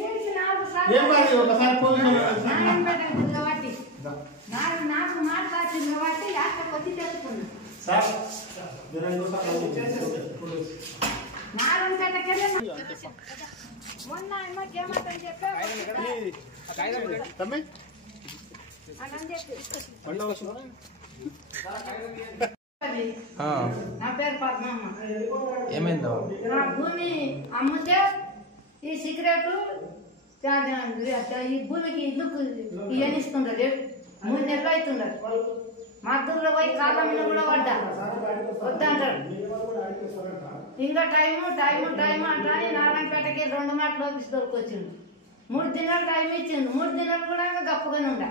ఏం కాదు ఒకసారి నాకు మాట్లాడుతుంది కాబట్టి అక్కడికి వచ్చి తెలుసుకున్నా సార్ మొన్న ఏమంటని చెప్పి నా పేరు పద్మమ్మ. ఏమైందో నా భూమి అమ్మితే ఈ సిగరెట్ ఈ భూమికి ఇల్లుకు ఇయనిస్తుండ్రు 3 నెలలు అవుతుండరు. మద్దూరులో పోయి కాలంలో కూడా పడ్డా వద్దంటాడు. ఇంకా టైము అంటాని నారాయణపేటకి 2 మాటలు ఆఫీస్ దొరికొచ్చిండు. 3 దినాలు టైం ఇచ్చిండు. 3 దినాలు కూడా ఇంకా గప్పుగానే ఉండ.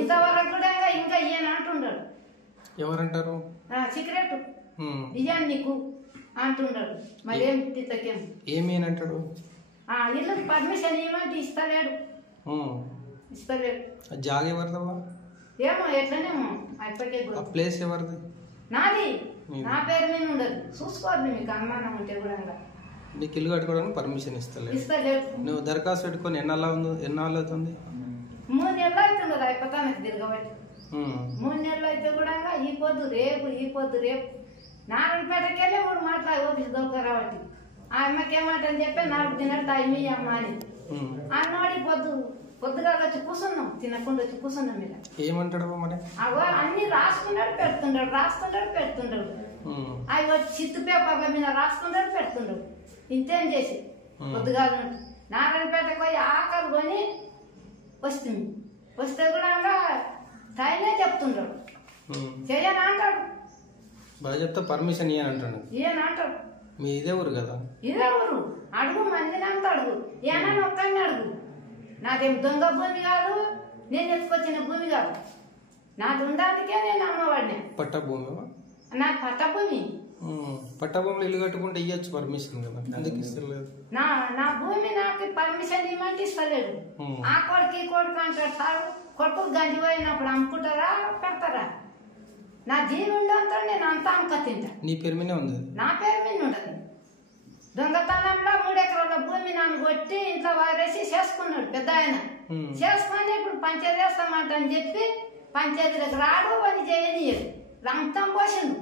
ఇంతవరకు కూడా ఇంకా ఇయ్యని అంటుండడు. ఎవరంటారు? సిగరెట్ ఇయ్యాను నీకు అంటుండడు. మరి ఏం తిత్తకేం ఏమేనంటాడు? ఇల్లు పర్మిషన్ ఇవ్వమంటే ఇస్తలేడు. జాగ ఎవరిదవా? ఏమో ఎట్లనేమో అప్పటికే ప్లేస్ ఎవరిది? నాది. నా పేరు మీద ఉండదు. చూసుకోవద్దు మీకు అనుమానం ఉంటే కూడా. నీకు ఇల్లు కట్టుకోవడానికి పర్మిషన్ ఇస్తలేడు. నువ్వు దరఖాస్తు పెట్టుకొని ఎన్నాళ్ళు అవుతుంది? 3 నెలలు అవుతుండదు అయిపోతాను తిరగబట్టి. 3 నెలలు అయితే కూడా ఈ పొద్దు రేపు నారాయణపేటకి వెళ్ళి 3 మాటలు ఆఫీస్ దొరకరాబట్టి ఆ అమ్మకి ఏమంటని చెప్పి 4 దినాలు టైం ఇయ్యమ్మా అని అన్నోడి పొద్దుగా వచ్చి కూర్చున్నాం. తినకుండా వచ్చి కూర్చున్నాం. మీద ఏమంటాడు మరి? అన్ని రాసుకున్నాడు పెడుతుండడు. అవి వచ్చి చిత్తు పేపర్ల మీద రాసుకున్నాడు పెడుతుండడు. ఇంతేం చేసి పొద్దుగా నారాయణపేటకు పోయి ఆకలి కొని వస్తే కూడా టైమే చెప్తుండడు. చెయ్యని అంటాడు. బాగా చెప్తా పర్మిషన్ ఇయ్యనంటాడు. అంటాడు. మీ ఇదే ఊరు కదా? ఇదే ఊరు. అడుగు మందిని అంతా అడుగు. ఏమన్నా ఒక్కడిని అడుగు. నాదేం దొంగ భూమి కాదు, నేను ఎత్తుకొచ్చిన భూమి కాదు. నాది ఉండడానికే నేను అమ్మవాడిని. పట్టభూమి? నాకు పట్టభూమి. పట్టభూమిలో ఇల్లు కట్టుకుంటే ఇవ్వచ్చు పర్మిషన్ కదా, ఎందుకు ఇస్తలేదు? నా భూమి నాకు పర్మిషన్ ఇవ్వమంటే ఇస్తలేడు. ఆ కొడుకు ఈ కొడుకు అంటాడు. సార్ కొడుకు గంజి పోయినప్పుడు అమ్ముకుంటారా పెడతారా? నా జీవి ఉండడంతో నేను అంతా అమ్ముక తింటా. నీ పేరు మీదే ఉంది? నా పేరు మీద ఉండదు. దొంగతనంలో 3 ఎకరాల భూమి నన్ను కొట్టి ఇంట్లో వారేసి చేసుకున్నాడు పెద్ద ఆయన. చేసుకొని ఇప్పుడు పంచాయతీ వేస్తామంటని చెప్పి పంచాయతీలకు రాడు అని చేయనియరు. రంతం పోసిండు.